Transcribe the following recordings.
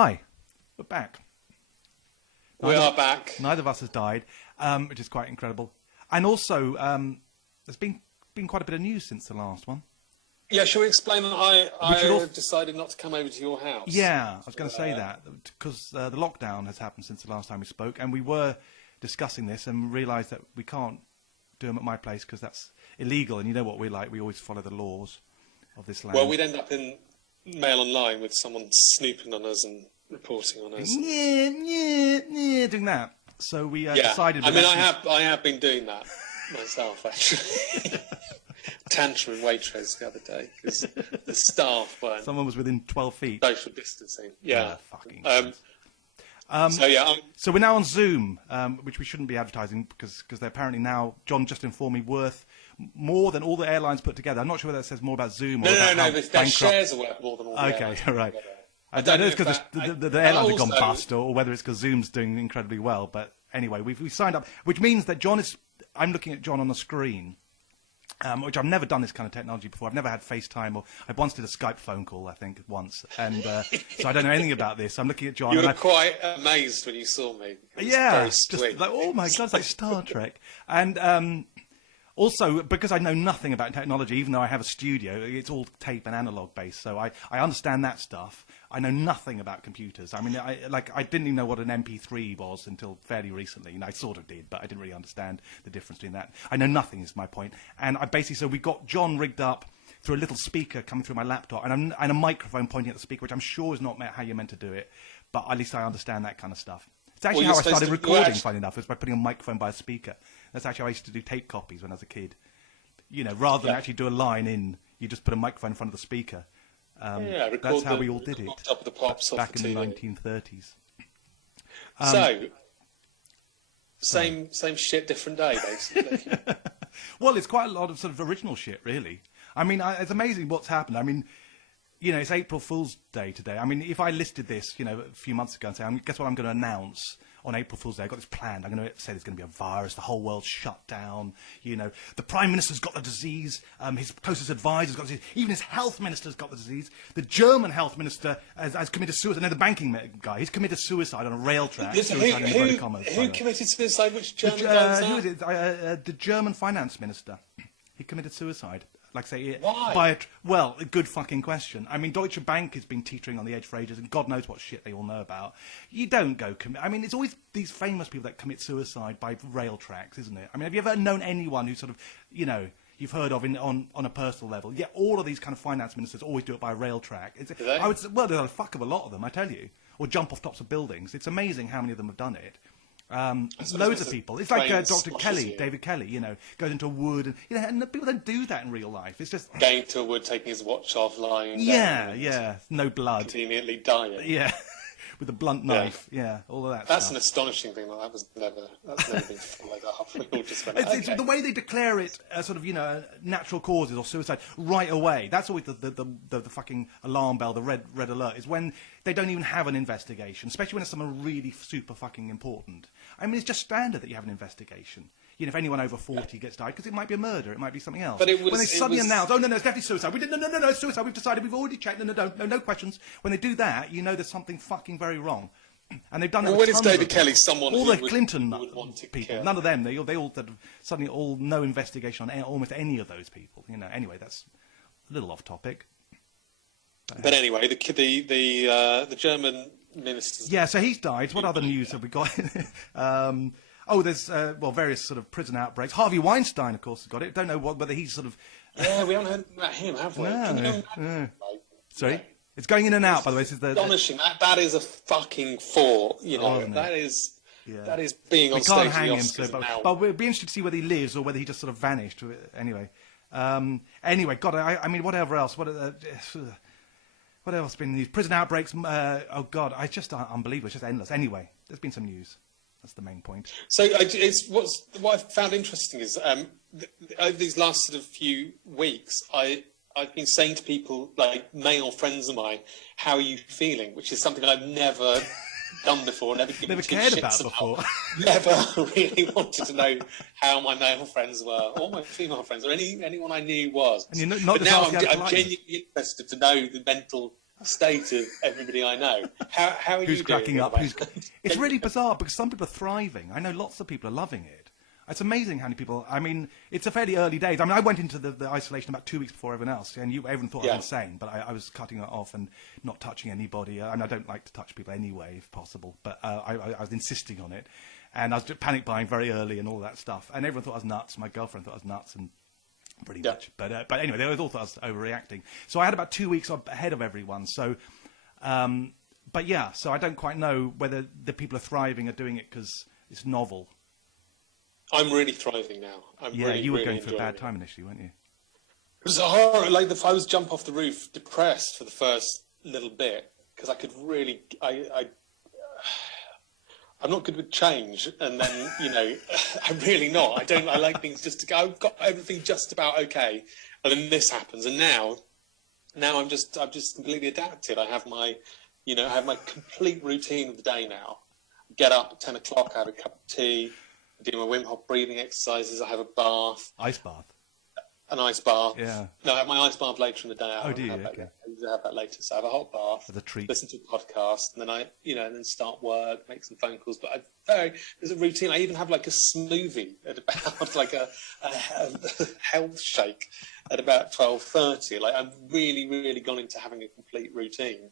Hi, we're back. We are back. Neither of us has died, which is quite incredible. And also, there's been quite a bit of news since the last one. Yeah, shall we explain that I decided not to come over to your house? Yeah, I was going to say that, because the lockdown has happened since the last time we spoke, and we were discussing this and realised that we can't do them at my place because that's illegal, and you know what we're like, we always follow the laws of this land. Well, we'd end up in Mail Online with someone snooping on us and reporting on us. Yeah, doing that. So we decided... I mean, I have been doing that myself, actually. Tantrum Waitrose the other day because the staff weren't... Someone was within 12 feet. Social distancing, yeah. So we're now on Zoom, which we shouldn't be advertising because they're apparently now, John just informed me, worth more than all the airlines put together. I'm not sure whether that says more about Zoom or No, their shares are worth more than all the airlines. Okay, right. I don't know if it's because the airlines have gone bust or whether it's because Zoom's doing incredibly well. But anyway, we signed up, which means that I'm looking at John on the screen. Which I've never done this kind of technology before. I've never had FaceTime, or I once did a Skype phone call, I think, once. And so I don't know anything about this. I'm looking at John. You were quite amazed when you saw me. Yeah, just like, oh my God, it's like Star Trek. And also, because I know nothing about technology, even though I have a studio, it's all tape and analog based, so I understand that stuff. I know nothing about computers. I mean, I didn't even know what an MP3 was until fairly recently. I sort of did, but I didn't really understand the difference between that. I know nothing is my point. And so we got John rigged up through a little speaker coming through my laptop and a microphone pointing at the speaker, which I'm sure is not how you're meant to do it, but at least I understand that kind of stuff. It's actually how I started recording, funny enough, was by putting a microphone by a speaker. That's actually how I used to do tape copies when I was a kid. Rather than actually do a line in, you just put a microphone in front of the speaker. That's how we all did it top of the pops back in the 1930s. Same shit, different day, basically. Well, it's quite a lot of sort of original shit, really. I mean, it's amazing what's happened. I mean, it's April Fool's Day today. I mean, if I listed this, a few months ago and say, guess what I'm going to announce on April Fool's Day? I've got this planned. I'm going to say there's going to be a virus, the whole world's shut down, the Prime Minister's got the disease, his closest advisor's got the disease, even his health minister's got the disease, the German health minister has committed suicide, the banking guy, he's committed suicide on a rail track. Who committed suicide? Which German guy who is it? The German finance minister. He committed suicide. Like I say, why? Well, a good fucking question. I mean, Deutsche Bank has been teetering on the edge for ages, and God knows what shit they all know about. You don't go commit. I mean, it's always these famous people that commit suicide by rail tracks, isn't it? I mean, have you ever known anyone who sort of, you've heard of on a personal level? Yeah, all of these kind of finance ministers always do it by a rail track. Do they? I would say, well, there's a fuck of a lot of them, I tell you, or jump off tops of buildings. It's amazing how many of them have done it. Loads of people. It's like Dr. Kelly, David Kelly, goes into a wood and people don't do that in real life. It's just going to a wood, taking his watch off, lying down. Yeah, no blood. Conveniently dying. Yeah, with a blunt knife. Yeah, all of that That's stuff. an astonishing thing. That's never been followed up. We all just went, it's the way they declare it sort of, natural causes or suicide right away. That's always the fucking alarm bell, the red alert, is when they don't even have an investigation, especially when it's someone really super fucking important. I mean, it's just standard that you have an investigation. If anyone over 40 gets died, because it might be a murder, it might be something else. But when they suddenly announce, oh, no, it's definitely suicide. No, it's suicide. We've decided. We've already checked. No questions. When they do that, there's something fucking very wrong. And they've done that. Well, when it's David Kelly, someone all who the Clinton would want to people, kill. none of them. They all suddenly all no investigation on almost any of those people. Anyway, that's a little off topic. But anyway, the German ministers. Yeah, so he's died. What other news have we got? There's various sort of prison outbreaks. Harvey Weinstein, of course, has got it. Don't know whether he's sort of. Yeah, we haven't heard about him, have we? No. Sorry, it's going in and out. By the way, this is astonishing. That is a fucking fort. That is being on stage. We can't hang him, but we'll be interested to see whether he lives or whether he just sort of vanished. Anyway, God, I mean, whatever else. What else has been news? Prison outbreaks. Oh God, it's just unbelievable. It's just endless. Anyway, there's been some news. That's the main point. So what I've found interesting is over these last sort of few weeks, I've been saying to people, like male friends of mine, "How are you feeling?" Which is something I've never done before, never cared about before. Never really wanted to know how my male friends were, or my female friends, or anyone I knew was. And but now I'm genuinely interested to know the mental state of everybody I know. How are Who's you cracking doing? up? It's really bizarre because some people are thriving. I know lots of people are loving it. It's amazing how many people. I mean, it's a fairly early days. I mean, I went into the isolation about 2 weeks before everyone else, and everyone thought I was insane. But I was cutting it off and not touching anybody. And I don't like to touch people anyway, if possible. But I was insisting on it, and I was just panic buying very early and all that stuff. And everyone thought I was nuts. My girlfriend thought I was nuts, and pretty much. But anyway, they all thought I was overreacting. So I had about 2 weeks ahead of everyone. So, but yeah. So I don't quite know whether the people are thriving are doing it because it's novel. I'm really thriving now. You were going through a bad time initially, weren't you? It was horrible. Like if I was jump off the roof, depressed for the first little bit because I could really. I'm not good with change, and then I'm really not. I like things just to go. I've got everything just about okay, and then this happens, and now I'm just completely adapted. I have my complete routine of the day now. Get up at 10 o'clock, I have a cup of tea. I do my Wim Hof breathing exercises. I have a bath. Ice bath. An ice bath. Yeah. No, I have my ice bath later in the day. Oh, do you? Okay. I usually have that later. So I have a hot bath. As a treat. Listen to a podcast, and then and then start work, make some phone calls. But there's a routine. I even have like a smoothie at about like a health shake at about 12:30. Like I've really, really gone into having a complete routine.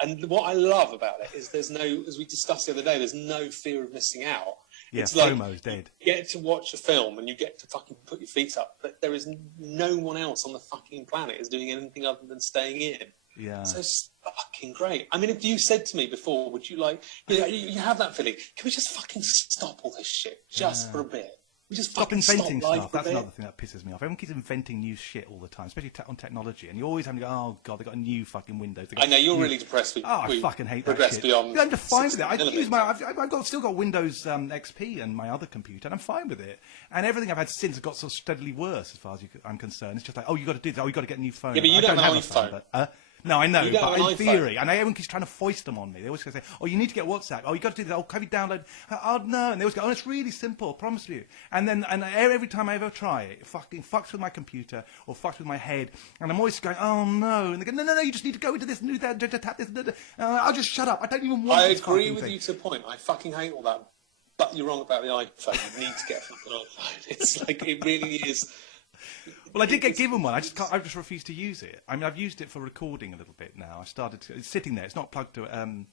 And what I love about it is there's no, as we discussed the other day, there's no fear of missing out. Yeah, it's FOMO's dead. You get to watch a film and you get to fucking put your feet up, but there is no one else on the fucking planet is doing anything other than staying in. Yeah. So it's fucking great. I mean, if you said to me before, would you like, you have that feeling, can we just fucking stop all this shit just for a bit? We just stop inventing stuff. That's a bit. another thing that pisses me off. Everyone keeps inventing new shit all the time, especially on technology. And you always have to go, oh, God, they've got a new fucking Windows. I know, you're really depressed with I fucking hate that shit. Beyond I'm just fine with it. I've still got Windows XP and my other computer, and I'm fine with it. And everything I've had since has got sort of steadily worse, as far as I'm concerned. It's just like, oh, you've got to do this. Oh, you've got to get a new phone. Yeah, but you don't have an iPhone. No, I know, You don't but have an in theory, and everyone keeps trying to foist them on me. They always say, oh, you need to get WhatsApp. Oh, you got to do that. Oh, can you download? Oh, no. And they always go, oh, it's really simple, I promise you. And every time I ever try it, it fucking fucks with my computer or fucks with my head. And I'm always going, oh, no. And they go, no, you just need to go into this, do that, tap this. I'll just shut up. I don't even want this. I agree with you to a point. I fucking hate all that. But you're wrong about the iPhone. You need to get a fucking iPhone. It's like, it really is. Well, I did get given one. I just refuse to use it. I mean, I've used it for recording a little bit now. It's sitting there. It's not plugged to.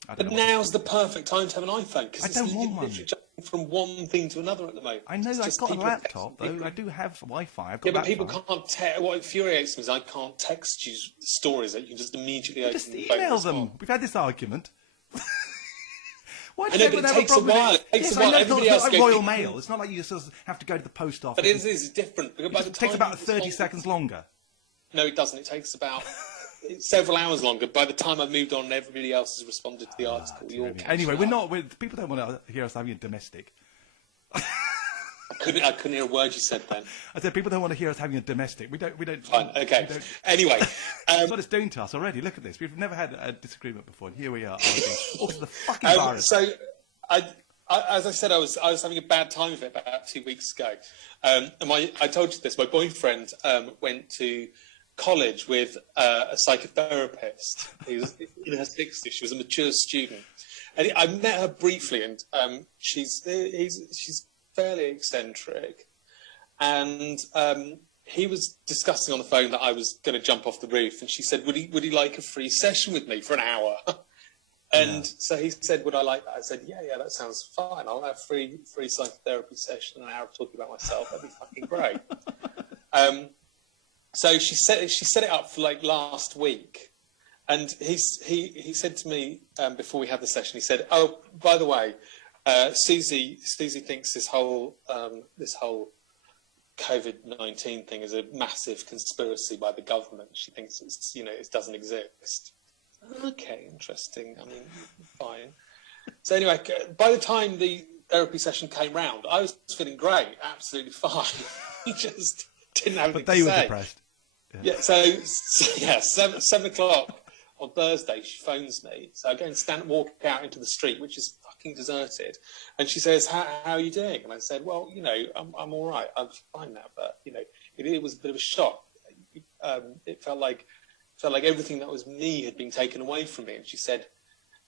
But now's the perfect time to have an iPhone because I don't want one. Literally jumping from one thing to another at the moment. I know. I've got a laptop though. I do have Wi-Fi. But people can't. What infuriates me is I can't text you stories that you can just immediately open. Just email them. We've had this argument. Why I know, but it takes a while. It takes a while. Everybody else like Royal Mail. It's not like you just have to go to the post office. But it is different. It takes about 30 seconds longer. No, it doesn't. It takes about several hours longer. By the time I've moved on and everybody else has responded to the article. Anyway, people don't want to hear us having a domestic. I couldn't hear a word you said then. I said people don't want to hear us having a domestic. We don't. Fine. Okay. Anyway, that's what it's doing to us already. Look at this. We've never had a disagreement before, and here we are. Also, the fucking virus. So, as I said, I was having a bad time with it about 2 weeks ago. And I told you this. My boyfriend went to college with a psychotherapist. He was in her 60s. She was a mature student, and I met her briefly. And she's fairly eccentric, and he was discussing on the phone that I was going to jump off the roof, and she said, would he like a free session with me for an hour? And so he said, would I like that? I said, yeah, that sounds fine. I'll have free psychotherapy session, an hour talking about myself. That'd be fucking great. So she set it up for like last week, and he said to me before we had the session, he said, oh, by the way, Susie thinks this whole COVID-19 thing is a massive conspiracy by the government. She thinks it doesn't exist. Okay, interesting. I mean, fine. So anyway, by the time the therapy session came round, I was feeling great, absolutely fine. Just didn't have anything to say. But they were depressed. Yeah. So 7 o'clock on Thursday, she phones me. So I go and walk out into the street, which is fucking deserted. And she says, how are you doing? And I said, well, I'm all right. I'm fine now. But, it was a bit of a shock. It felt like felt like everything that was me had been taken away from me. And she said,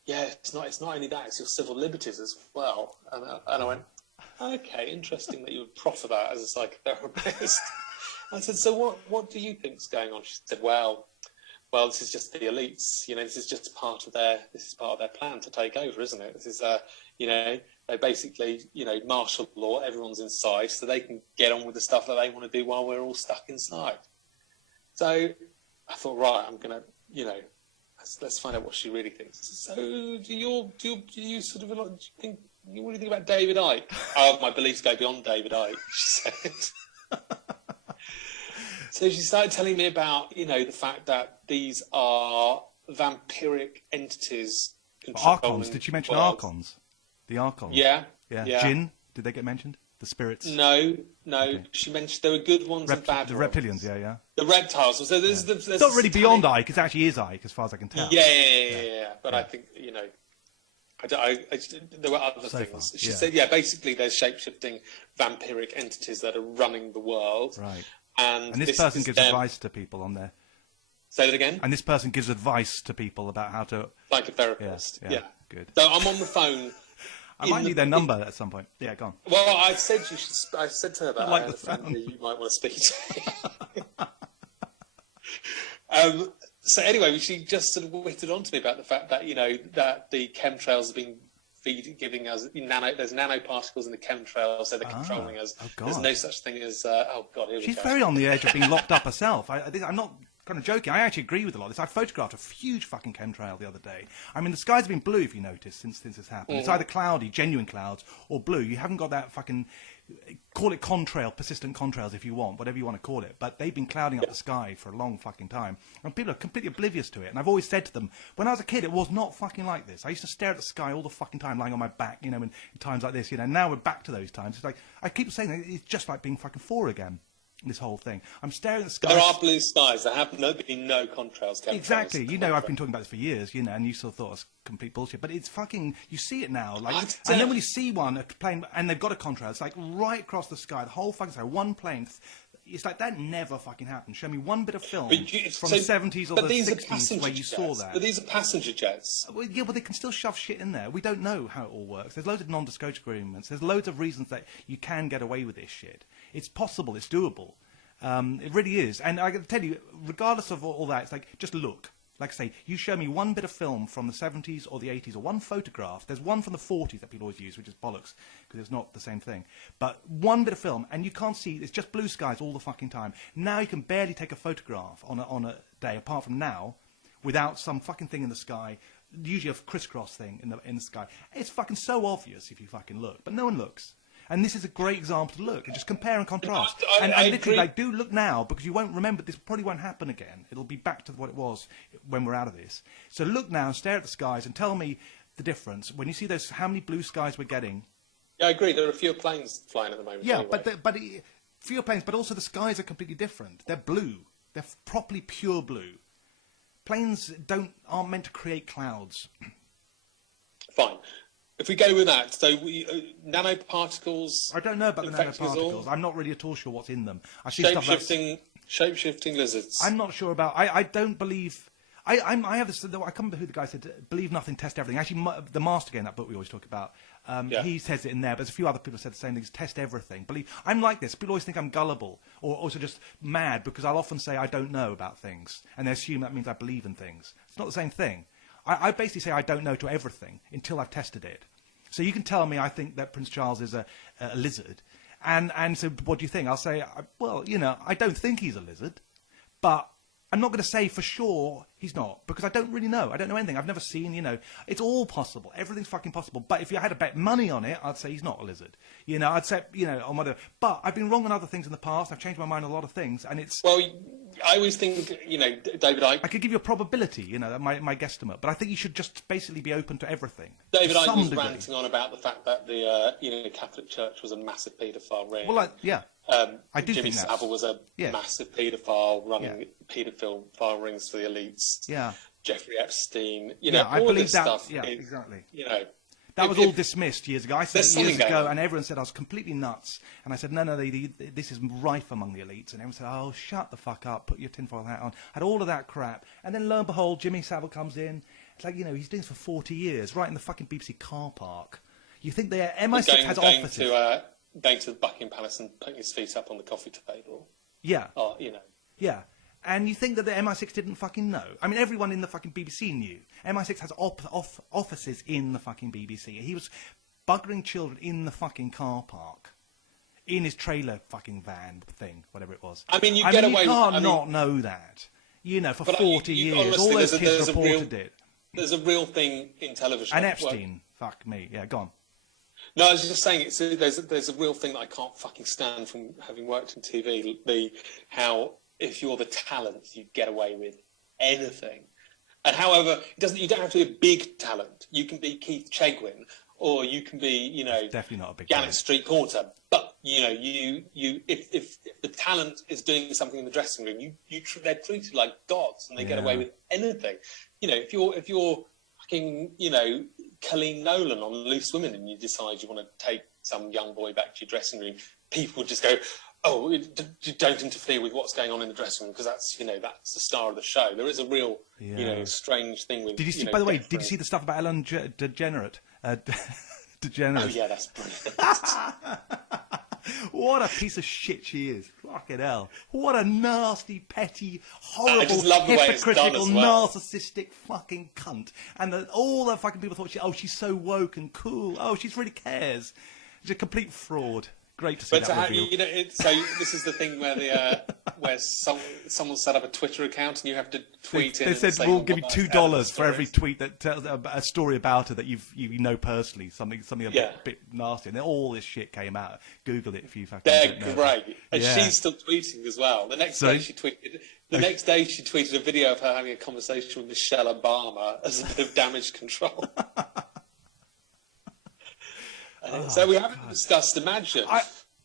yeah, it's not only that, it's your civil liberties as well. And I went, okay, interesting that you would proffer that as a psychotherapist. I said, so what do you think's going on? She said, well, this is just the elites. This is just part of their plan to take over, isn't it? This is, they basically, martial law, everyone's inside, so they can get on with the stuff that they want to do while we're all stuck inside. So I thought, right, I'm going to, let's find out what she really thinks. So do you sort of, what do you think about David Icke? Oh, my beliefs go beyond David Icke, she said. So she started telling me about, the fact that these are vampiric entities controlling Archons. Did she mention the world. Archons? The Archons. Yeah. Jinn? Did they get mentioned? The spirits? No. Okay. She mentioned there were good ones and bad ones. The reptilians, yeah. The reptiles. So there's it's not really beyond Icke. It actually is Icke, as far as I can tell. Yeah. But I think, there were other things. She said, basically there's shape-shifting vampiric entities that are running the world. Right. And this person gives advice to people on there. Say that again? And this person gives advice to people about how to... Like a therapist. Yeah. Good. So I'm on the phone. I might need their number at some point. Yeah, go on. Well, I said to her that I had a friend who you might want to speak to. So anyway, she just sort of whittled on to me about the fact that, that the chemtrails have been giving us there's nanoparticles in the chemtrails, so they're controlling us. Oh, God. There's no such thing as She's very on the edge of being locked up herself. I'm not kind of joking. I actually agree with a lot of this. I photographed a huge fucking chemtrail the other day. I mean, the skies have been blue, if you notice, since this happened. It's either cloudy, genuine clouds, or blue. You haven't got that fucking... Call it contrail, persistent contrails if you want, whatever you want to call it. But they've been clouding up the sky for a long fucking time. And people are completely oblivious to it. And I've always said to them, when I was a kid, it was not fucking like this. I used to stare at the sky all the fucking time, lying on my back, in times like this, Now we're back to those times. It's like, I keep saying that it's just like being fucking 4 again. This whole thing. I'm staring at the sky. There are blue skies. There have been no contrails. Exactly. I've been talking about this for years, and you sort of thought it was complete bullshit. But it's fucking... You see it now. And then when you see a plane, and they've got a contrail, it's like right across the sky, the whole fucking sky, one plane... It's like that never fucking happened. Show me one bit of film from the 70s or the 60s where you saw that. But these are passenger jets. Well, yeah, but they can still shove shit in there. We don't know how it all works. There's loads of non-disclosure agreements. There's loads of reasons that you can get away with this shit. It's possible. It's doable. It really is. And I can tell you, regardless of all that, it's like, just look. Like I say, you show me one bit of film from the 70s or the 80s, or one photograph. There's one from the 40s that people always use, which is bollocks, because it's not the same thing. But one bit of film, and you can't see, it's just blue skies all the fucking time. Now you can barely take a photograph on a day, apart from now, without some fucking thing in the sky, usually a crisscross thing in the sky. It's fucking so obvious if you fucking look, but no one looks. And this is a great example to look and just compare and contrast. And literally, do look now, because you won't remember. This probably won't happen again. It'll be back to what it was when we're out of this. So look now, stare at the skies, and tell me the difference when you see those. How many blue skies we're getting? Yeah, I agree. There are fewer planes flying at the moment. Yeah, anyway. fewer planes, but also the skies are completely different. They're blue. They're properly pure blue. Planes aren't meant to create clouds. Fine. If we go with that, so nanoparticles... I don't know about the nanoparticles. I'm not really at all sure what's in them. I see Shape-shifting lizards. I'm not sure about... I don't believe... I have this... I can't remember who the guy said, believe nothing, test everything. Actually, the Master Game, that book we always talk about, he says it in there, but there's a few other people who said the same things, test everything. I'm like this. People always think I'm gullible, or also just mad, because I'll often say I don't know about things, and they assume that means I believe in things. It's not the same thing. I basically say I don't know to everything until I've tested it. So you can tell me I think that Prince Charles is a lizard, and so what do you think? I'll say, well, I don't think he's a lizard, but I'm not going to say for sure he's not, because I don't really know. I don't know anything. I've never seen, it's all possible. Everything's fucking possible. But if you had to bet money on it, I'd say he's not a lizard. I'd say, on whatever. But I've been wrong on other things in the past. I've changed my mind on a lot of things, and it's... Well, I always think, David Icke... I could give you a probability, my guesstimate, but I think you should just basically be open to everything. David Icke was ranting on about the fact that the Catholic Church was a massive paedophile ring. Well, yeah. I do Jimmy Savile was a massive paedophile running paedophile rings for the elites. Yeah. Jeffrey Epstein, I all believe this that, stuff. Yeah, exactly. That was all dismissed years ago. I said There's it years something going ago, on. and everyone said I was completely nuts. And I said, no, this is rife among the elites. And everyone said, oh, shut the fuck up, put your tinfoil hat on. Had all of that crap. And then lo and behold, Jimmy Savile comes in. It's like, he's doing this for 40 years, right in the fucking BBC car park. You think the MI6 has offices? Going to Buckingham Palace and putting his feet up on the coffee table. Yeah. Or, Yeah. And you think that the MI6 didn't fucking know? I mean, everyone in the fucking BBC knew. MI6 has offices in the fucking BBC. He was buggering children in the fucking car park. In his trailer fucking van thing, whatever it was. I mean, you can't not know that. For 40 years. Honestly, all those kids reported it. There's a real thing in television. And Epstein. Fuck me. Yeah, go on. No, I was just saying, there's a real thing that I can't fucking stand from having worked in TV. How if you're the talent, you get away with anything. And however, you don't have to be a big talent. You can be Keith Chegwin, or you can be, definitely not a big Gannett Street Porter. But if the talent is doing something in the dressing room, they're treated like gods, and they get away with anything. If you're fucking, Colleen Nolan on Loose Women, and you decide you want to take some young boy back to your dressing room, people would just go, "Oh, you don't interfere with what's going on in the dressing room, because that's the star of the show." There is a real strange thing with. Did you see? By the way, did you see the stuff about Ellen DeGenerate? DeGenerate. Oh yeah, that's brilliant. What a piece of shit she is. Fucking hell. What a nasty, petty, horrible, hypocritical, narcissistic fucking cunt. And all the fucking people thought, she's so woke and cool. Oh, she really cares. She's a complete fraud. Great to see that revealed. So this is the thing where someone set up a Twitter account and you have to tweet in. They said, we'll give you $2 for every tweet that tells a story about her that you know personally, something a bit nasty. And then all this shit came out. Google it if you fucking don't know. They're great. And she's still tweeting as well. The next day she tweeted a video of her having a conversation with Michelle Obama as a bit of damage control. So we haven't discussed Imagine.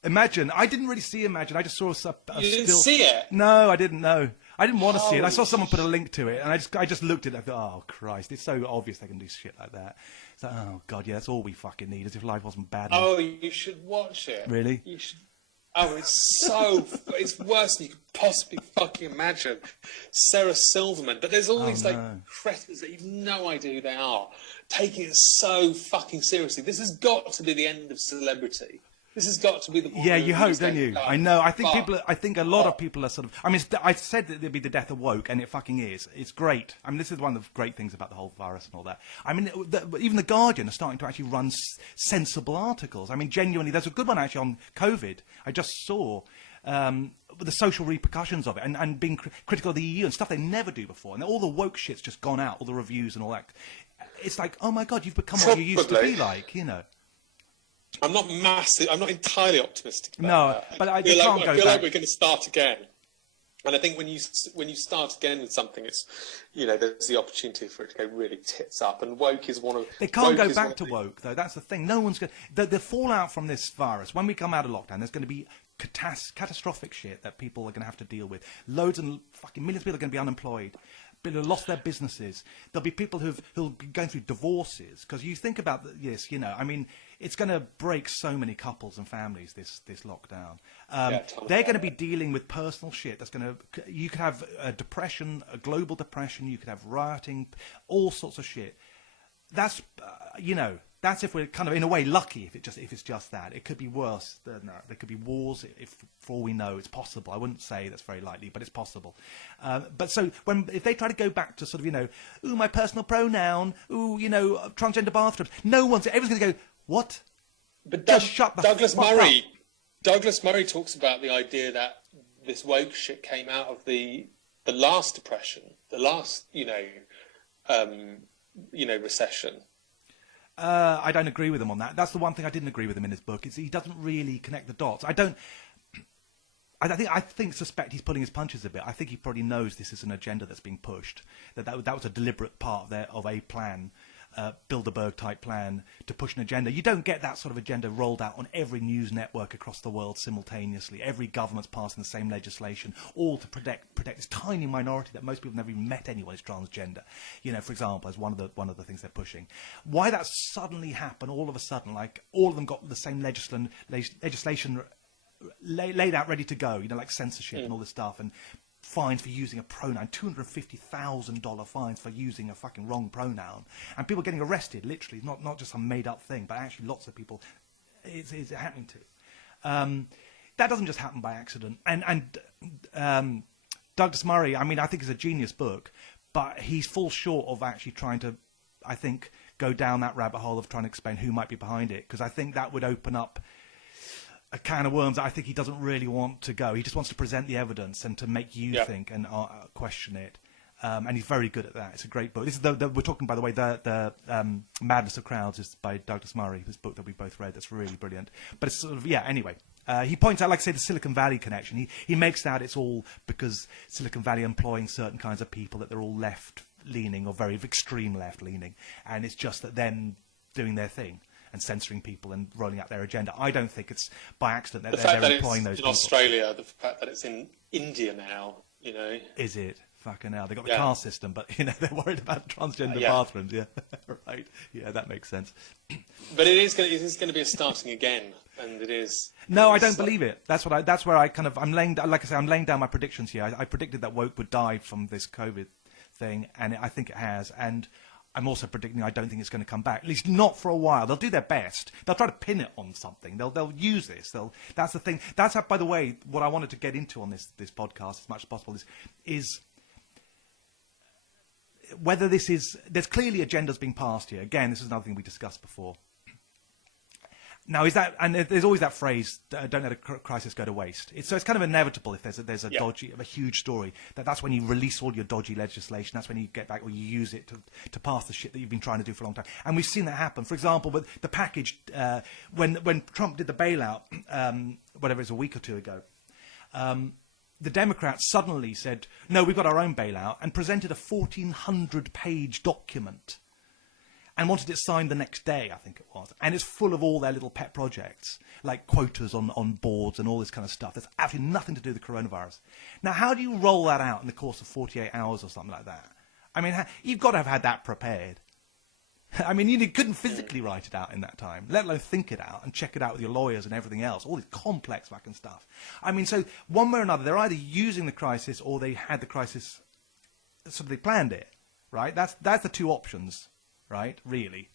Imagine. I didn't really see Imagine. I just saw You didn't see it? No, I didn't know. I didn't want to see it. I saw someone put a link to it, and I just looked at it. I thought, oh Christ, it's so obvious they can do shit like that. It's like, oh God, yeah, that's all we fucking need. As if life wasn't bad enough. Oh, you should watch it. Really? You should. Oh, it's worse than you could possibly fucking imagine. Sarah Silverman, but there's all these cretins that you've no idea who they are, taking it so fucking seriously. This has got to be the end of celebrity. This has got to be the point. Yeah, you hope, don't you? I know. I think a lot of people are sort of. I mean, I said that there'd be the death of woke, and it fucking is. It's great. I mean, this is one of the great things about the whole virus and all that. I mean, even the Guardian are starting to actually run sensible articles. I mean, genuinely, there's a good one actually on COVID. I just saw. The social repercussions of it, and being critical of the EU and stuff they never do before, and all the woke shit's just gone out, all the reviews and all that. It's like, oh my God, you've become what you used to be like, I'm not entirely optimistic about that. But I feel can't go back. like we're going to start again. And I think when you start again with something, it's there's the opportunity for it to go really tits up. And woke is one of they can't go back to woke though. That's the thing. No one's going. The fallout from this virus when we come out of lockdown, there's going to be catastrophic shit that people are going to have to deal with. Loads and fucking millions of people are going to be unemployed. People who lost their businesses. There'll be people who'll be going through divorces. Because you think about this, I mean, it's going to break so many couples and families, this lockdown. They're going to be dealing with personal shit. You could have a depression, a global depression. You could have rioting, all sorts of shit. That's, that's if we're kind of in a way lucky if it's just that. It could be worse than that. There could be wars. For all we know, it's possible. I wouldn't say that's very likely, but it's possible. But so if they try to go back to sort of ooh, my personal pronoun, ooh, transgender bathrooms, everyone's going to go, what? But shut the Douglas fuck Murray. up. Douglas Murray talks about the idea that this woke shit came out of the last depression, the last recession. I don't agree with him on that. That's the one thing I didn't agree with him in his book. Is he doesn't really connect the dots. I suspect he's pulling his punches a bit. I think he probably knows this is an agenda that's being pushed. That was a deliberate part of a plan. Bilderberg-type plan to push an agenda. You don't get that sort of agenda rolled out on every news network across the world simultaneously. Every government's passing the same legislation, all to protect this tiny minority that most people never even met anyone who's transgender. You know, for example, as one of the things they're pushing. Why that suddenly happened all of a sudden, like all of them got the same legislation laid out, ready to go, you know, like censorship and all this stuff, and fines for using a pronoun, $250,000 fines for using a fucking wrong pronoun, and people getting arrested, literally, not just some made-up thing, but actually lots of people it's happening to. That doesn't just happen by accident. And Douglas Murray, I mean, I think it's a genius book, but he falls short of actually trying to, I think, go down that rabbit hole of trying to explain who might be behind it, because I think that would open up a can of worms that I think he doesn't really want to go. He just wants to present the evidence and to make you think and question it. And he's very good at that. It's a great book. This is we're talking, by the way, the Madness of Crowds is by Douglas Murray, this book that we both read. That's really brilliant. But it's sort of, anyway. He points out, like I say, the Silicon Valley connection. He makes out it's all because Silicon Valley employing certain kinds of people, that they're all left-leaning or very extreme left-leaning. And it's just that them doing their thing and censoring people and rolling out their agenda. I don't think it's by accident that they're employing those people. The fact that it's in Australia, the fact that it's in India now, you know. Is it? Fucking hell. They've got the caste system, but, you know, they're worried about transgender bathrooms. Yeah, right. Yeah, that makes sense. But it is going to be a starting again, and it is. No, I don't believe it. That's where I'm laying down my predictions here. I predicted that woke would die from this COVID thing, and I think it has. And I'm also predicting I don't think it's going to come back, at least not for a while. They'll do their best. They'll try to pin it on something. They'll use this. That's the thing. That's, by the way, what I wanted to get into on this podcast as much as possible is whether this is... There's clearly agendas being passed here. Again, this is another thing we discussed before. Now, is that... And there's always that phrase, don't let a crisis go to waste. So it's kind of inevitable if there's a huge story, that's when you release all your dodgy legislation. That's when you get back, or you use it to pass the shit that you've been trying to do for a long time. And we've seen that happen. For example, with the package, when Trump did the bailout, whatever it was, a week or two ago, the Democrats suddenly said, no, we've got our own bailout, and presented a 1,400-page document and wanted it signed the next day, I think it was. And it's full of all their little pet projects, like quotas on boards and all this kind of stuff. There's absolutely nothing to do with the coronavirus. Now, how do you roll that out in the course of 48 hours or something like that? I mean, you've got to have had that prepared. I mean, you couldn't physically write it out in that time, let alone think it out and check it out with your lawyers and everything else, all this complex fucking stuff. I mean, so one way or another, they're either using the crisis or they had the crisis, so they planned it, right? That's the two options, right, really.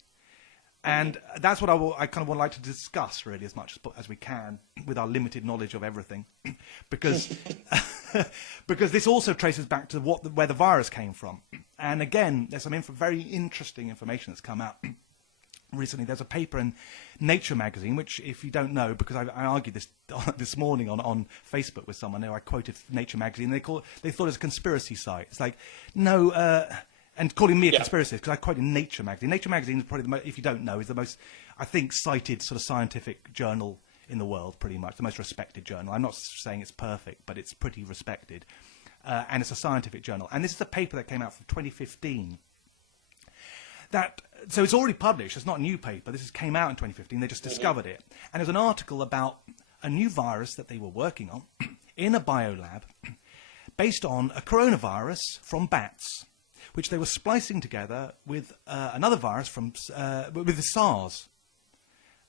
And that's what I kind of would like to discuss, really, as much as we can, with our limited knowledge of everything, because because this also traces back to where the virus came from. And again, there's some very interesting information that's come out recently. There's a paper in Nature magazine, which, if you don't know, because I argued this morning on Facebook with someone who I quoted Nature magazine, they thought it was a conspiracy site. It's like, no. And calling me a conspiracist, because I quoted Nature magazine. Nature magazine is probably, if you don't know, is the most, I think, cited sort of scientific journal in the world, pretty much. The most respected journal. I'm not saying it's perfect, but it's pretty respected. And it's a scientific journal. And this is a paper that came out from 2015. So it's already published. It's not a new paper. This came out in 2015. They just discovered it. And there's an article about a new virus that they were working on in a biolab based on a coronavirus from bats, which they were splicing together with another virus with the SARS,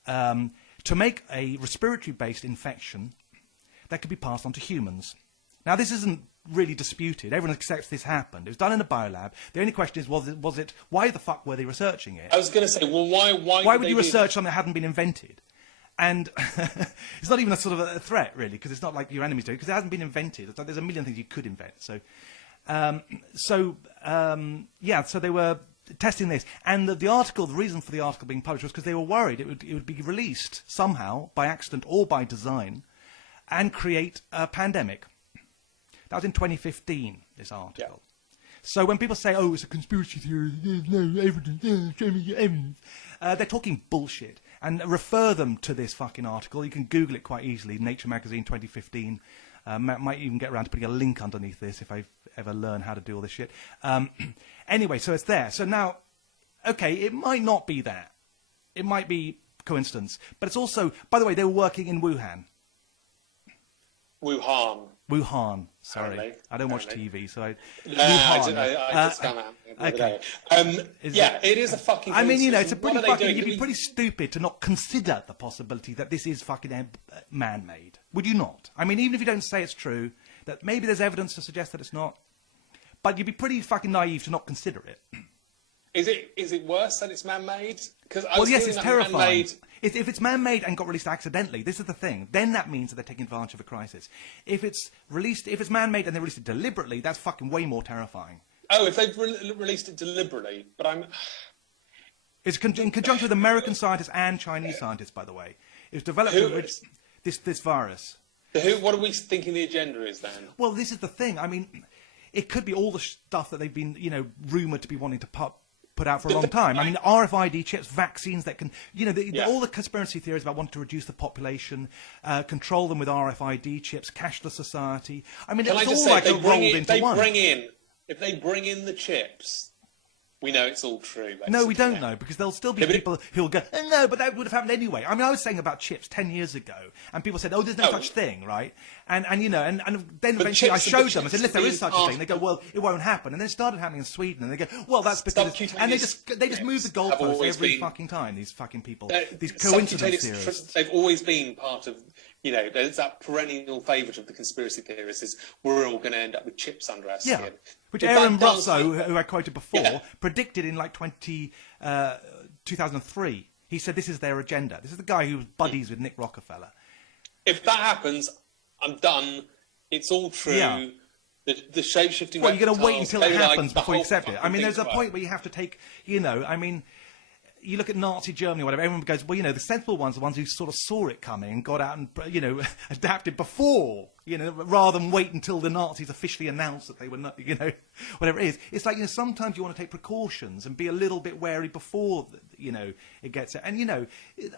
to make a respiratory-based infection that could be passed on to humans. Now, this isn't really disputed. Everyone accepts this happened. It was done in a biolab. The only question is, was it? Why the fuck were they researching it? I was going to say, well, why would you research something that hadn't been invented? And it's not even a sort of a threat, really, because it's not like your enemies do, because it hasn't been invented. There's a million things you could invent. So they were testing this. And the reason for the article being published was because they were worried it would be released somehow, by accident or by design, and create a pandemic. That was in 2015, this article. Yeah. So when people say, oh, it's a conspiracy theory, there's no evidence, show me your evidence, they're talking bullshit. And refer them to this fucking article. You can Google it quite easily, Nature Magazine 2015. Might even get around to putting a link underneath this if I ever learn how to do all this shit. Anyway, so it's there. So now, okay, it might not be that. It might be coincidence. But it's also, by the way, they were working in Wuhan. Wuhan, sorry. Apparently. I don't watch TV, so I just found out the other day. It is a fucking I mean, you know, it's coincidence. you'd be pretty stupid to not consider the possibility that this is fucking man-made. Would you not? I mean, even if you don't say it's true, that maybe there's evidence to suggest that it's not, but you'd be pretty fucking naive to not consider it. Is it worse that it's man-made? Well, yes, it's terrifying. If it's man-made and got released accidentally, this is the thing. Then that means that they're taking advantage of a crisis. If it's man-made and they released it deliberately, that's fucking way more terrifying. Oh, if they've released it deliberately, but I'm... It's in conjunction with American scientists and Chinese scientists, by the way. It was developed this virus. What are we thinking the agenda is then? Well, this is the thing. I mean, it could be all the stuff that they've been, you know, rumoured to be wanting to put out for a long time. I mean, RFID chips, vaccines that can, you know, all the conspiracy theories about wanting to reduce the population, control them with RFID chips, cashless society. I mean, it's all like rolled into one. If they bring in the chips, we know it's all true. Basically. No, we don't know, because there'll still be people who'll go, no, but that would have happened anyway. I mean, I was saying about chips 10 years ago, and people said, oh, there's no such thing, right? And you know, and then eventually I showed them, I said, listen, there is such a thing. They go, well, it won't happen. And then it started happening in Sweden, and they go, well, that's because... And they just move the goalposts every fucking time, these fucking people. These coincidence theories. They've always been part of... You know, there's that perennial favourite of the conspiracy theorists is we're all going to end up with chips under our skin. Yeah, which Aaron Russo, who I quoted before, predicted in like 2003. He said this is their agenda. This is the guy who was buddies with Nick Rockefeller. If that happens, I'm done. It's all true. Yeah. The shape-shifting... Well, you're going to wait until it happens before you accept it. I mean, there's a point where you have to take, you know, I mean... You look at Nazi Germany or whatever, everyone goes, well, you know, the sensible ones are the ones who sort of saw it coming and got out and, you know, adapted before, you know, rather than wait until the Nazis officially announced that they were not, you know, whatever it is. It's like, you know, sometimes you want to take precautions and be a little bit wary before, you know, it gets it. And, you know,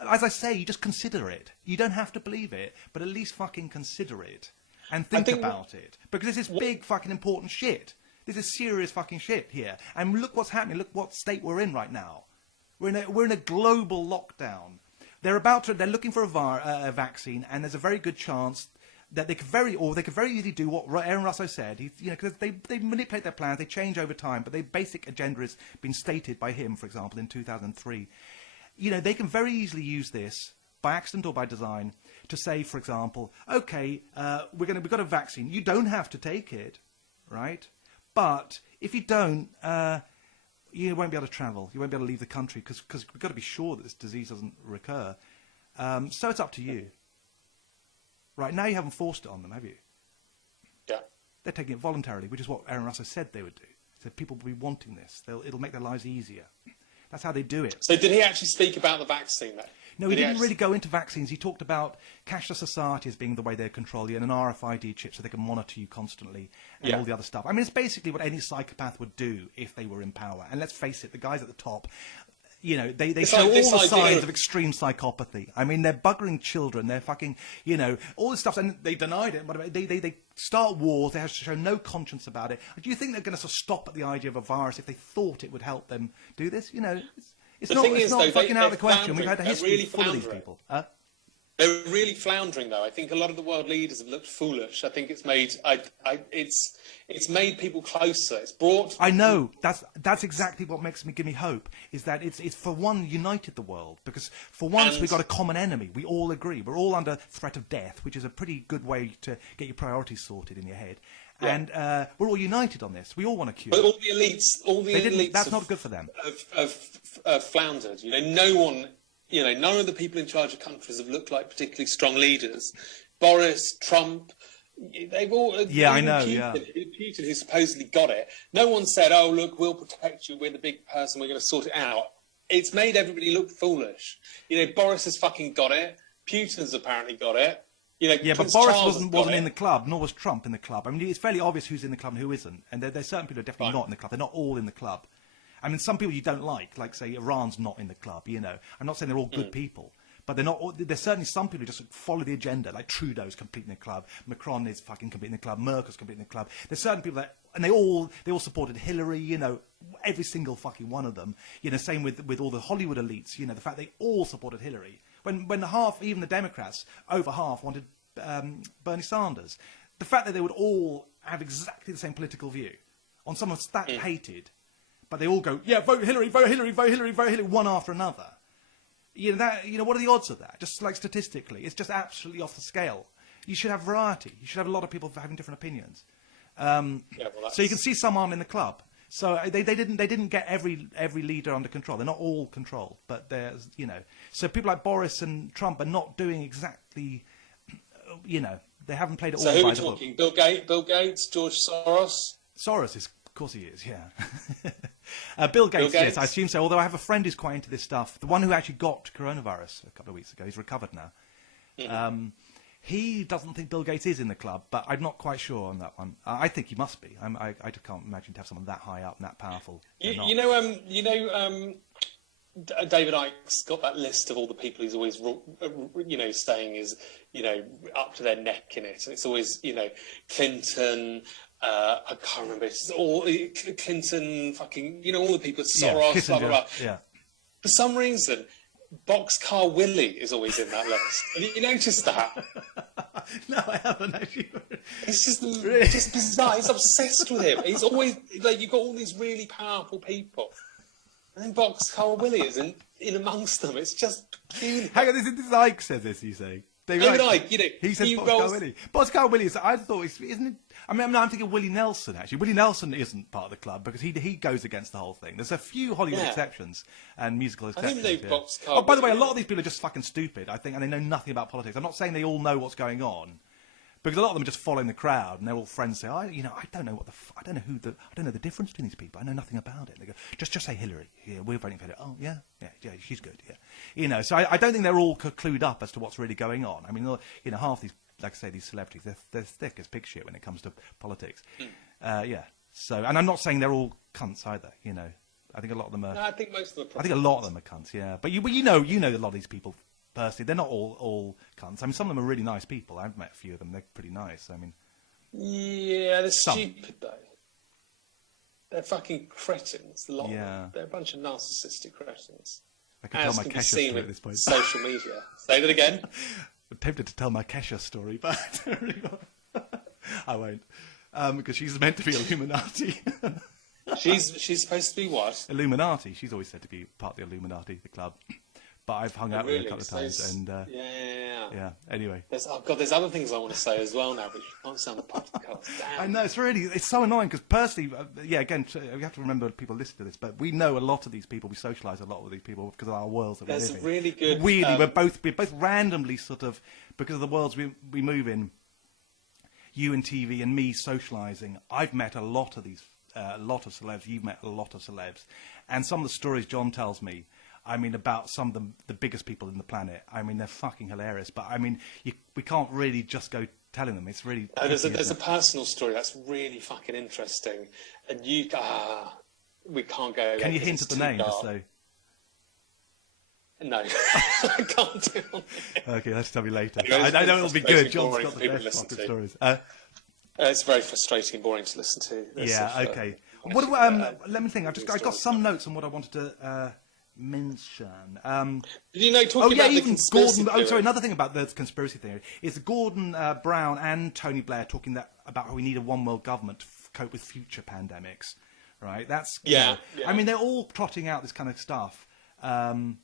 as I say, you just consider it. You don't have to believe it, but at least fucking consider it and think about it. Because this is big fucking important shit. This is serious fucking shit here. And look what's happening. Look what state we're in right now. We're in a global lockdown. They're looking for a vaccine, and there's a very good chance that they could very easily do what Aaron Russo said. You know, because they manipulate their plans, they change over time, but their basic agenda has been stated by him, for example, in 2003. You know, they can very easily use this by accident or by design to say, for example, okay, we've got a vaccine. You don't have to take it, right? But if you don't. You won't be able to travel. You won't be able to leave the country because we've got to be sure that this disease doesn't recur. So it's up to you. Right, now you haven't forced it on them, have you? Yeah. They're taking it voluntarily, which is what Aaron Russo said they would do. He said people will be wanting this. It'll make their lives easier. That's how they do it. So did he actually speak about the vaccine, though? No, he didn't really go into vaccines. He talked about cashless society as being the way they control you and an RFID chip so they can monitor you constantly and all the other stuff. I mean, it's basically what any psychopath would do if they were in power. And let's face it, the guys at the top, you know, they show all the signs of extreme psychopathy. I mean, they're buggering children. They're fucking, you know, all this stuff. And they denied it. But they start wars. They have to show no conscience about it. Do you think they're going to sort of stop at the idea of a virus if they thought it would help them do this? You know, it's not fucking out of the question. We've had a history full of these people. They're really floundering, though. I think a lot of the world leaders have looked foolish. I think it's made it's made people closer. It's brought. I know that's exactly what give me hope. Is that it's for one united the world, because for once we've got a common enemy. We all agree. We're all under threat of death, which is a pretty good way to get your priorities sorted in your head. Yeah. And we're all united on this. We all want a cure. But all the elites, that's not good for them. Have floundered. You know, no one. You know, none of the people in charge of countries have looked like particularly strong leaders. Boris, Trump, they've all... Yeah, I know, Putin, who supposedly got it. No one said, oh, look, we'll protect you, we're the big person, we're going to sort it out. It's made everybody look foolish. You know, Boris has fucking got it. Putin's apparently got it. You know, yeah, but Boris wasn't in the club, nor was Trump in the club. I mean, it's fairly obvious who's in the club and who isn't. And there's certain people who are definitely not in the club. They're not all in the club. I mean, some people you don't like, say, Iran's not in the club, you know. I'm not saying they're all good people. But they're not. There's certainly some people who just follow the agenda. Like Trudeau's completing the club, Macron is fucking completing the club, Merkel's completing the club. There's certain people that, and they all supported Hillary. You know, every single fucking one of them. You know, same with all the Hollywood elites. You know, the fact they all supported Hillary. When half, even the Democrats, over half wanted Bernie Sanders. The fact that they would all have exactly the same political view on someone that hated, but they all go, yeah, vote Hillary, vote Hillary, vote Hillary, vote Hillary, one after another. You know, what are the odds of that? Just like statistically, it's just absolutely off the scale. You should have variety. You should have a lot of people having different opinions. So you can see some aren't in the club. So they didn't get every leader under control. They're not all controlled, but there's, you know. So people like Boris and Trump are not doing exactly, you know, they haven't played it all by the book. So who are we talking? Bill Gates, George Soros? Soros is, of course he is, yeah. Bill Gates, yes, I assume so. Although I have a friend who's quite into this stuff. The one who actually got coronavirus a couple of weeks ago. He's recovered now. Mm-hmm. He doesn't think Bill Gates is in the club, but I'm not quite sure on that one. I think he must be. I just can't imagine to have someone that high up and that powerful. You know, David Icke's got that list of all the people he's always, you know, saying is, you know, up to their neck in it. And it's always, you know, Clinton, I can't remember, it's all Clinton, fucking, you know, all the people, Soros, blah, blah, blah. Yeah. For some reason, Boxcar Willie is always in that list. Have you noticed that? No, I haven't actually. It's just bizarre. He's obsessed with him. He's always, like, you've got all these really powerful people. And then Boxcar Willie is in amongst them. It's just peculiar. Hang on, this is Ike says this, you say? David Icke, you know. He says Boxcar Willie. Boxcar Willie is, I thought, isn't it? I mean, I'm thinking Willie Nelson, actually. Willie Nelson isn't part of the club because he goes against the whole thing. There's a few Hollywood exceptions and musical exceptions. I think they've Boxcar Oh, by the way, a lot of these people are just fucking stupid, I think, and they know nothing about politics. I'm not saying they all know what's going on. Because a lot of them are just following the crowd, and they're all friends. Say, I don't know I don't know the difference between these people. I know nothing about it. And they go, just say Hillary. Yeah, we're voting for Hillary. Oh yeah, she's good. Yeah, you know. So I don't think they're all clued up as to what's really going on. I mean, you know, half these, like I say, these celebrities, they're thick as pig shit when it comes to politics. Yeah. So, and I'm not saying they're all cunts either. You know, I think a lot of them are. No, I think most of them. I think a lot of them are cunts. Yeah, but you know a lot of these people. Personally, they're not all cunts. I mean, some of them are really nice people. I've met a few of them. They're pretty nice. I mean, yeah, they're stupid though. They're fucking cretins. A lot of them. They're a bunch of narcissistic cretins. I can tell my Kesha story at this point. Social media. Say that again. I'm tempted to tell my Kesha story, but I won't, because she's meant to be Illuminati. She's supposed to be what? Illuminati. She's always said to be part of the Illuminati, the club. But I've hung out with her a couple of times, and yeah. Anyway, there's other things I want to say as well now, but you can't sound the podcast. Damn. I know it's so annoying because personally, again, we have to remember people listen to this, but we know a lot of these people. We socialise a lot with these people because of our worlds that we live in. There's really good. Weirdly, we're both randomly sort of because of the worlds we move in. You and TV and me socialising. I've met a lot of these, a lot of celebs. You've met a lot of celebs, and some of the stories John tells me. I mean, about some of the biggest people in the planet. I mean, they're fucking hilarious. But, I mean, we can't really just go telling them. It's really... there's a personal story that's really fucking interesting. And we can't go... Can you hint at the name? Just so... No, I can't do it. Okay, let's tell me later. I know it'll be good. John's got the best fucking stories. It's very frustrating and boring to listen to. Okay. Let me think. I got some notes on what I wanted to... mention. Did you know? Talking about even Gordon. theory. Sorry. Another thing about the conspiracy theory is Gordon Brown and Tony Blair talking about how we need a one world government to cope with future pandemics. Right. That's yeah. I mean, they're all trotting out this kind of stuff. I'm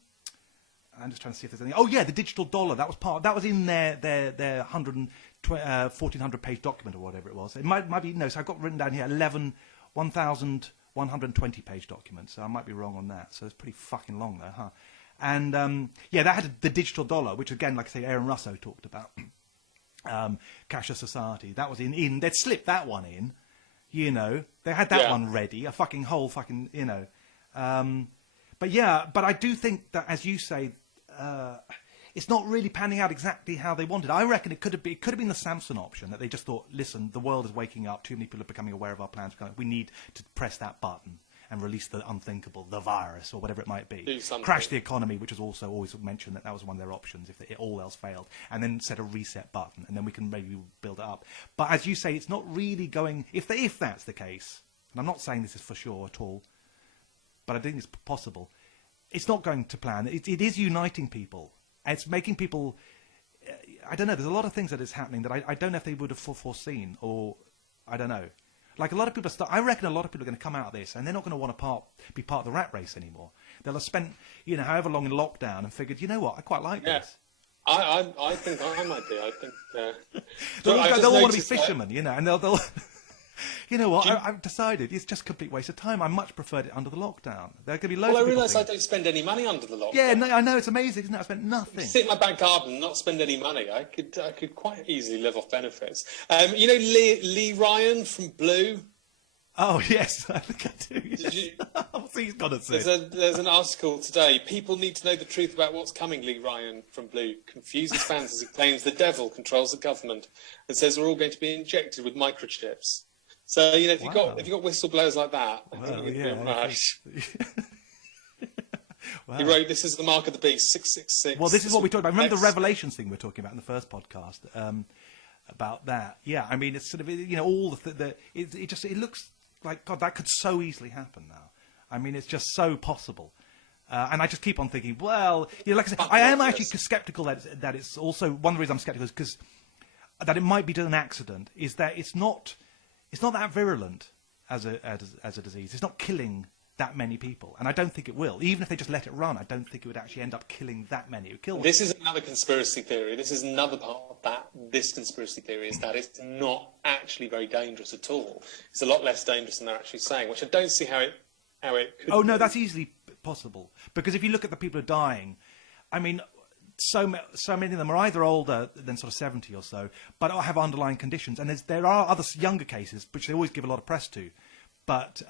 just trying to see if there's anything. Oh yeah, the digital dollar. That was that was in their 1,400 page document or whatever it was. It might be so I've got written down here 1,120 page document, so I might be wrong on that. So it's pretty fucking long though, huh? And that had the digital dollar, which again, like I say, Aaron Russo talked about. Cashless society. That was in. They'd slipped that one in, you know. They had that one ready, a fucking whole fucking, you know. But I do think that, as you say, it's not really panning out exactly how they wanted. I reckon it could have been the Samson option, that they just thought, listen, the world is waking up, too many people are becoming aware of our plans, we need to press that button. and release the unthinkable, the virus, or whatever it might be. Do something. Crash the economy, which was also always mentioned that was one of their options if all else failed, and then set a reset button, and then we can maybe build it up. But as you say, it's not really going. If that's the case, and I'm not saying this is for sure at all, but I think it's possible. It's not going to plan. It is uniting people. It's making people. I don't know. There's a lot of things that is happening that I don't know if they would have foreseen, or I don't know. Like a lot of people, I reckon a lot of people are going to come out of this, and they're not going to want to be part of the rat race anymore. They'll have spent, however long in lockdown, and figured, you know what, I quite like this. I think I might be. I think they'll all want to be fishermen, and they'll. You know what? I've decided it's just a complete waste of time. I much preferred it under the lockdown. There are going to be loads of people. I realise I don't spend any money under the lockdown. Yeah, no, I know, it's amazing, isn't it? I spent nothing. Sit in my back garden and not spend any money. I could quite easily live off benefits. Lee Ryan from Blue? Oh, yes, I think I do. Yes. He's got it. There's an article today. People need to know the truth about what's coming, Lee Ryan from Blue confuses fans as he claims the devil controls the government and says we're all going to be injected with microchips. So if you've got whistleblowers like that, I think you're going to be right. Wow. He wrote, "This is the mark of the beast, 666." Well, this is what we talked about. Remember the Revelations thing we were talking about in the first podcast about that? Yeah, I mean, it's sort of all it looks like God. That could so easily happen now. I mean, it's just so possible. And I just keep on thinking, well, like I said, I am actually sceptical that it's also one of the reasons I'm sceptical is because that it might be an accident. Is that it's not that virulent as a disease. It's not killing that many people, and I don't think it will. Even if they just let it run, I don't think it would actually end up killing that many. It would kill. This is another conspiracy theory. This is another part of that. This conspiracy theory is that it's not actually very dangerous at all. It's a lot less dangerous than they're actually saying, which I don't see how it could. Oh no, that's easily possible because if you look at the people who are dying, I mean. So many of them are either older than sort of 70 or so, but have underlying conditions. And there are other younger cases, which they always give a lot of press to. But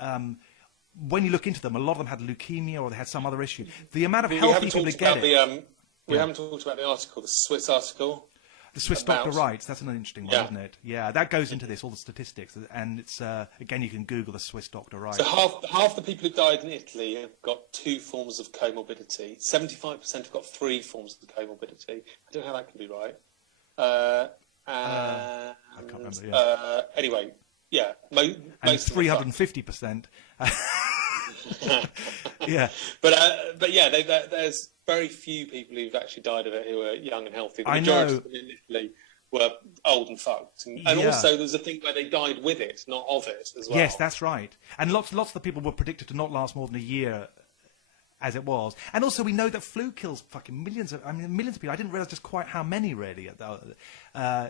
when you look into them, a lot of them had leukemia or they had some other issue. The amount of healthy people who get it... We haven't talked about the article, the Swiss article. The Swiss doctor writes, that's an interesting one, isn't it? Yeah, that goes into this, all the statistics. And it's again, you can Google the Swiss doctor writes. So half the people who died in Italy have got 2 forms of comorbidity. 75% have got 3 forms of comorbidity. I don't know how that can be right. I can't remember, yeah. Anyway, yeah. And it's 350%. Yeah. But yeah, there's very few people who've actually died of it who are young and healthy. The majority of them in Italy were old and fucked. And also there's a thing where they died with it, not of it as well. Yes, that's right. And lots of the people were predicted to not last more than a year as it was. And also we know that flu kills fucking millions of people. I didn't realise just quite how many really.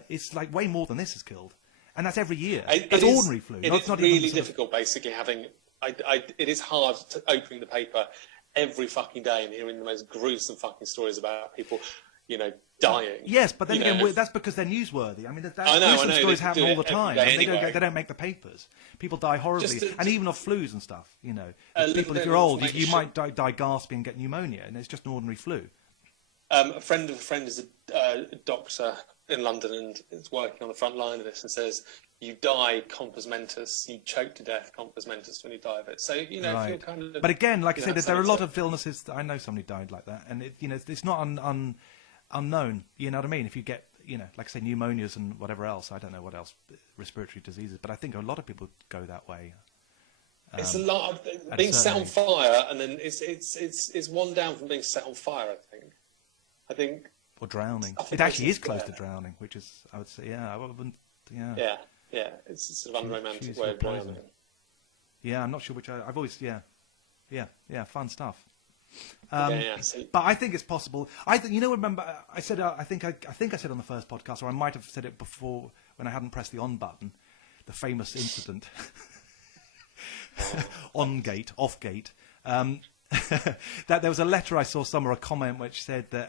It's like way more than this has killed. And that's every year. That's ordinary flu. It's not really difficult basically having... it is hard to opening the paper every fucking day and hearing the most gruesome fucking stories about people, dying. Yes, but then again, that's because they're newsworthy. I mean, gruesome stories happen all the time. Anyway. They don't make the papers. People die horribly, and even of flus and stuff. People, if you're old, you might die gasping and get pneumonia, and it's just an ordinary flu. A friend of a friend is a doctor in London and is working on the front line of this and says, you die compos mentis, you choke to death compos mentis when you die of it. So, if you're kind of... But again, like I said, there are a lot of illnesses, I know somebody died like that, and it's not unknown, you know what I mean? If you get, like I say, pneumonias and whatever else, I don't know what else, respiratory diseases, but I think a lot of people go that way. It's a lot of being set on fire, and then it's one down from being set on fire, I think. Or drowning. It actually is close to drowning, which is, I would say, I wouldn't, Yeah, it's a sort of unromantic way of drowning. Yeah, I'm not sure which. I've always, fun stuff. But I think it's possible. Remember, I said, I think I said on the first podcast, or I might have said it before when I hadn't pressed the on button, the famous incident, on gate, off gate. That there was a letter I saw somewhere, a comment which said that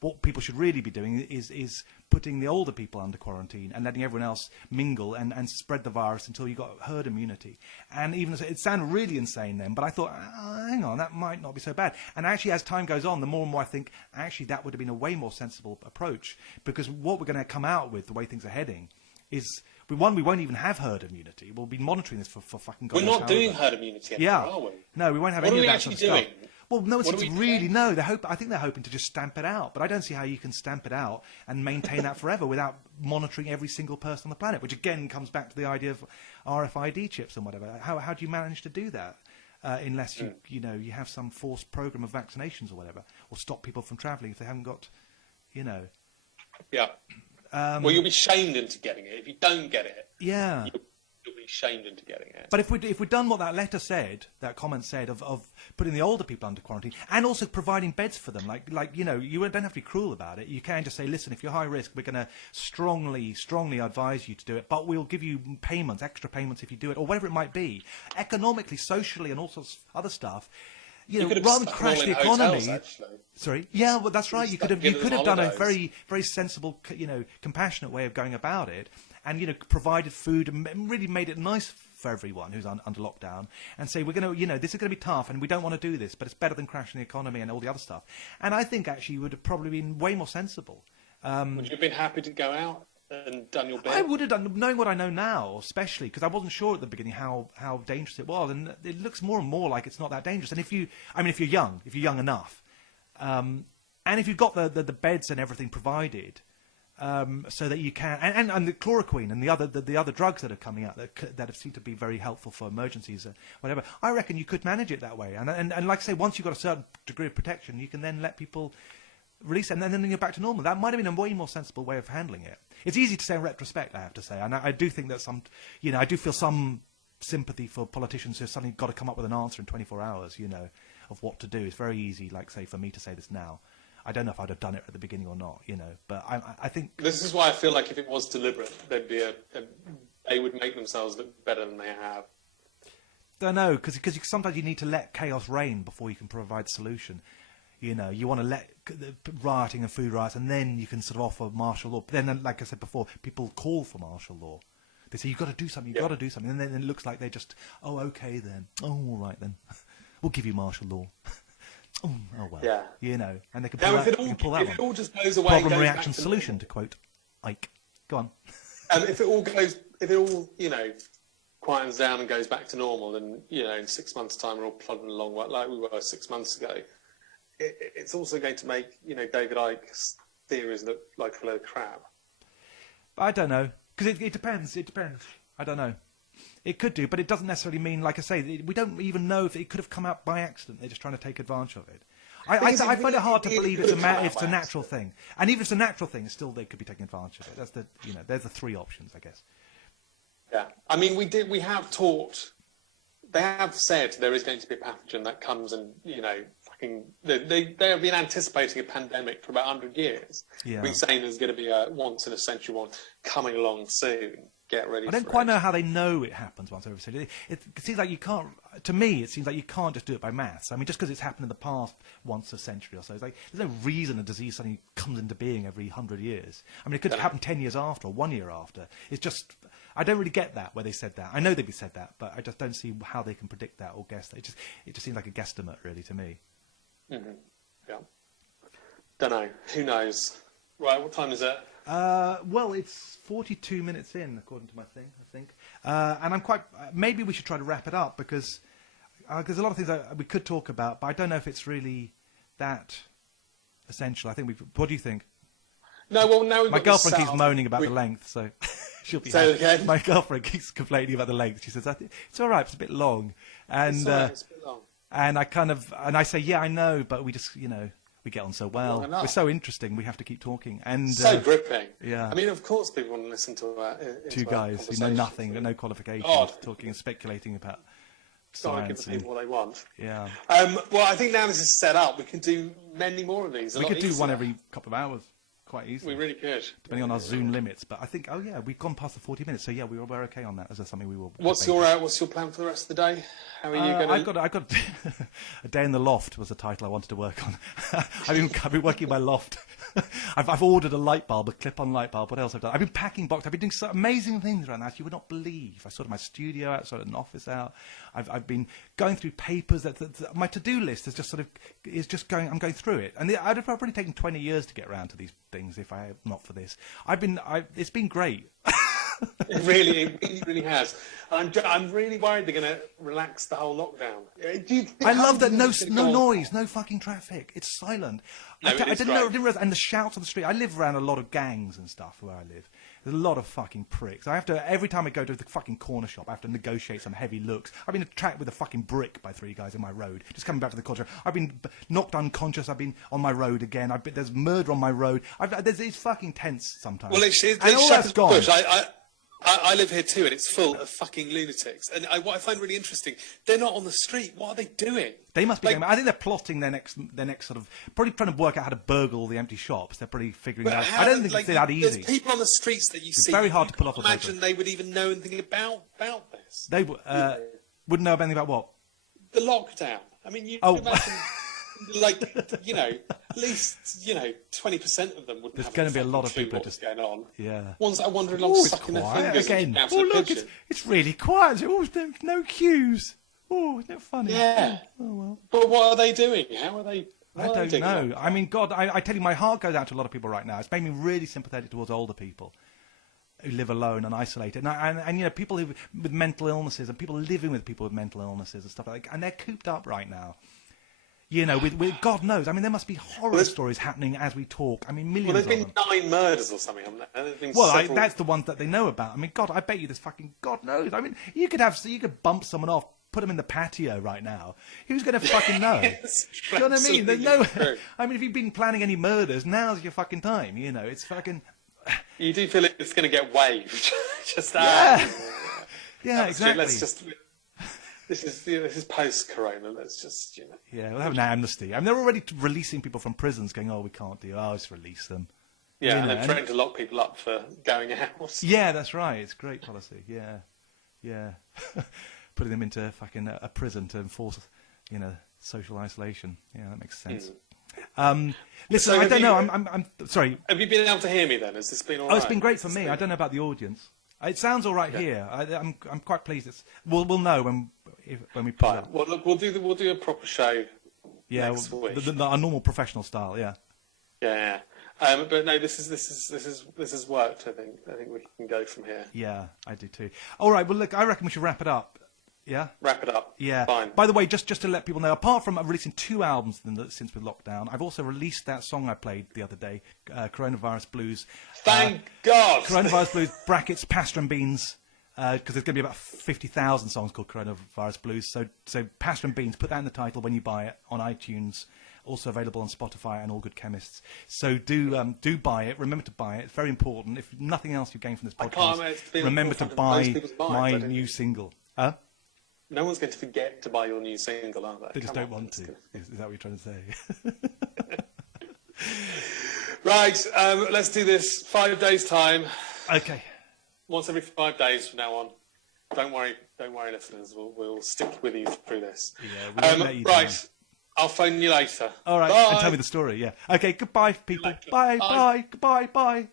what people should really be doing is putting the older people under quarantine and letting everyone else mingle and spread the virus until you got herd immunity. And even it sounded really insane then, but I thought, hang on, that might not be so bad. And actually, as time goes on, the more and more I think, actually, that would have been a way more sensible approach, because what we're going to come out with, the way things are heading, is we won't even have herd immunity. We'll be monitoring this for fucking God We're knows not doing how herd immunity anymore, are we? No, we won't have What any are of we that actually sort of doing? stuff. Well, no one What are seems to we really doing? know. I think they're hoping to just stamp it out, but I don't see how you can stamp it out and maintain that forever without monitoring every single person on the planet, which again comes back to the idea of RFID chips and whatever. How do you manage to do that? Unless you have some forced program of vaccinations or whatever, or stop people from travelling if they haven't got, Yeah. Well, you'll be shamed into getting it. If you don't get it, yeah. you'll be shamed into getting it. But if we'd done what that letter said, that comment said of putting the older people under quarantine and also providing beds for them, like you don't have to be cruel about it. You can just say, listen, if you're high risk, we're going to strongly advise you to do it, but we'll give you payments, extra payments if you do it, or whatever it might be, economically, socially, and all sorts of other stuff. Rather than crash the economy. Hotels, sorry, yeah, well, that's right. You could have done a holidays. very sensible, compassionate way of going about it, and provided food and really made it nice for everyone who's under lockdown, and say we're going to, this is going to be tough, and we don't want to do this, but it's better than crashing the economy and all the other stuff. And I think actually would have probably been way more sensible. Would you have been happy to go out and done your bit? I would have done, knowing what I know now, especially because I wasn't sure at the beginning how dangerous it was, and it looks more and more like it's not that dangerous. And if you're young enough, and if you've got the beds and everything provided, so that you can, and the chloroquine and the other drugs that are coming out that have seemed to be very helpful for emergencies, whatever. I reckon you could manage it that way, and like I say, once you've got a certain degree of protection, you can then let people release it, and then you're back to normal. That might have been a way more sensible way of handling it. It's easy to say in retrospect, I have to say, and I do think that I do feel some sympathy for politicians who have suddenly got to come up with an answer in 24 hours, of what to do. It's very easy, like, say, for me to say this now. I don't know if I'd have done it at the beginning or not, but I think... This is why I feel like if it was deliberate, there'd be they would make themselves look better than they have. Don't know, because sometimes you need to let chaos reign before you can provide a solution. You want to let rioting and food riots, and then you can sort of offer martial law. But then, like I said before, people call for martial law. They say, you've got to do something, got to do something. And then it looks like they just, oh, okay then. Oh, all right then. We'll give you martial law. Oh well. Yeah. And they can pull, If it all just goes away, problem, goes reaction, back to solution, normal. to quote Ike. Go on. If it all quietens down and goes back to normal, then in 6 months' time we're all plodding along like we were 6 months ago. It's also going to make David Icke's theories look like a load of crap. I don't know, because it depends. It depends. I don't know. It could do, but it doesn't necessarily mean, like I say, we don't even know if it could have come out by accident. They're just trying to take advantage of it. I find it hard to believe it's a natural thing, and even if it's a natural thing, still they could be taking advantage of it. That's there's the three options, I guess. Yeah, I mean, we have taught. They have said there is going to be a pathogen that comes and they have been anticipating a pandemic for about 100 years. Yeah. They've been saying there's going to be a once in a century one coming along soon. Get ready. I don't quite know how they know it happens once every century. It seems like you can't. To me, it seems like you can't just do it by maths. I mean, just because it's happened in the past once a century or so, it's like there's no reason a disease suddenly comes into being every 100 years. I mean, it could happen 10 years after or 1 year after. It's just I don't really get that where they said that. I know they've said that, but I just don't see how they can predict that or guess that. It just seems like a guesstimate, really, to me. Mm-hmm. Yeah. Don't know. Who knows? Right. What time is it? Well, it's 42 minutes in, according to my thing, I think. And I'm quite... maybe we should try to wrap it up, because there's a lot of things we could talk about, but I don't know if it's really that essential. I think what do you think? No, well, now my girlfriend keeps moaning about the length, so she'll be happy. Again? My girlfriend keeps complaining about the length. She says, it's all right, it's a bit long. And, it's all right, it's a bit long. And I say, yeah, I know, but we just, we get on so well. We're so interesting. We have to keep talking. And so gripping. Yeah. I mean, of course, people want to listen to two guys who know nothing, no qualifications, talking and speculating about science. Give the people what they want. Yeah. Well, I think now this is set up, we can do many more of these. We could do one every couple of hours. Quite easily. We really could. Depending on our Zoom limits. But I think, we've gone past the 40 minutes. So, yeah, we're okay on that. Is that something we will... What's your plan for the rest of the day? How are you going to... I've got A Day in the Loft was the title I wanted to work on. I've been working in my loft. I've ordered a light bulb, a clip-on light bulb. What else I've done? I've been packing boxes. I've been doing some amazing things around the house you would not believe. I sorted my studio out, sorted an office out. I've been going through papers. My to-do list is just going. I'm going through it, and I'd have probably taken 20 years to get around to these things if I had not for this. It's been great. It really has. I'm really worried they're going to relax the whole lockdown. I love that no noise, no fucking traffic. It's silent. No, I didn't realize, and the shouts on the street. I live around a lot of gangs and stuff where I live. There's a lot of fucking pricks. I have to, every time I go to the fucking corner shop, I have to negotiate some heavy looks. I've been attacked with a fucking brick by 3 guys in my road. Just coming back to the corner. I've been knocked unconscious. I've been on my road again. There's murder on my road. It's fucking tense sometimes. Well, and all that's gone. I live here too, and it's full of fucking lunatics. And what I find really interesting, they're not on the street. What are they doing? They must be. I think they're plotting their next sort of, probably trying to work out how to burgle all the empty shops. They're probably figuring out. I don't think it's that easy. There's people on the streets that you see. Very hard to pull off. Imagine they would even know anything about this. They wouldn't know anything about what? The lockdown. I mean, you can imagine. Like, at least 20% of them wouldn't. There's going to be a lot of people just going on. Yeah. Ones that are wandering along, sucking their fingers again. Oh look, it's really quiet. There's no queues. Oh, isn't it funny? Yeah. Oh well. But what are they doing? How are they? I don't know. I mean, God, I tell you, my heart goes out to a lot of people right now. It's made me really sympathetic towards older people who live alone and isolated, and people with mental illnesses, and people living with people with mental illnesses and stuff like that, and they're cooped up right now. With God knows. I mean, there must be horror stories happening as we talk. I mean, millions of them. Well, there's been 9 murders or something, haven't there? That's the ones that they know about. I mean, God, I bet you there's fucking God knows. I mean, you could bump someone off, put them in the patio right now. Who's going to fucking know? Do you know what I mean? There's no. I mean, if you've been planning any murders, now's your fucking time. It's fucking. You do feel it's going to get waved. Just yeah, exactly. Let's just. This is post-corona. Let's just, Yeah, we'll have an amnesty. I mean, they're already releasing people from prisons, going, we can't do. Just release them. Yeah, and they're trying to lock people up for going out. Yeah, that's right. It's great policy. Yeah. Putting them into fucking a prison to enforce, social isolation. Yeah, that makes sense. Listen, I don't know. I'm sorry. Have you been able to hear me then? Has this been all right? It's been great for me. I don't know about the audience. It sounds all right here. I'm quite pleased. We'll know when we put it up. Well, look, we'll do a proper show. Yeah, next week. Our normal professional style. Yeah. Yeah. But no, this has worked. I think we can go from here. Yeah, I do too. All right. Well, look, I reckon we should wrap it up. Yeah. Wrap it up. Yeah. Fine. By the way, just to let people know, apart from releasing 2 albums since with lockdown, I've also released that song I played the other day, Coronavirus Blues. Thank God. Coronavirus Blues brackets Pasta and Beans, because there's going to be about 50,000 songs called Coronavirus Blues. So Pasta and Beans, put that in the title when you buy it on iTunes. Also available on Spotify and All Good Chemists. So do buy it. Remember to buy it. It's very important. If nothing else you gain from this podcast, remember to buy my new single. No one's going to forget to buy your new single, are they? They just don't want to. Is that what you're trying to say? Right, let's do this 5 days' time. Okay. Once every 5 days from now on. Don't worry, listeners. We'll stick with you through this. Yeah, we'll let you right. down. I'll phone you later. All right, Bye. and tell me the story. Yeah. Okay. Goodbye, people. Later. Bye. Bye. Goodbye. Bye.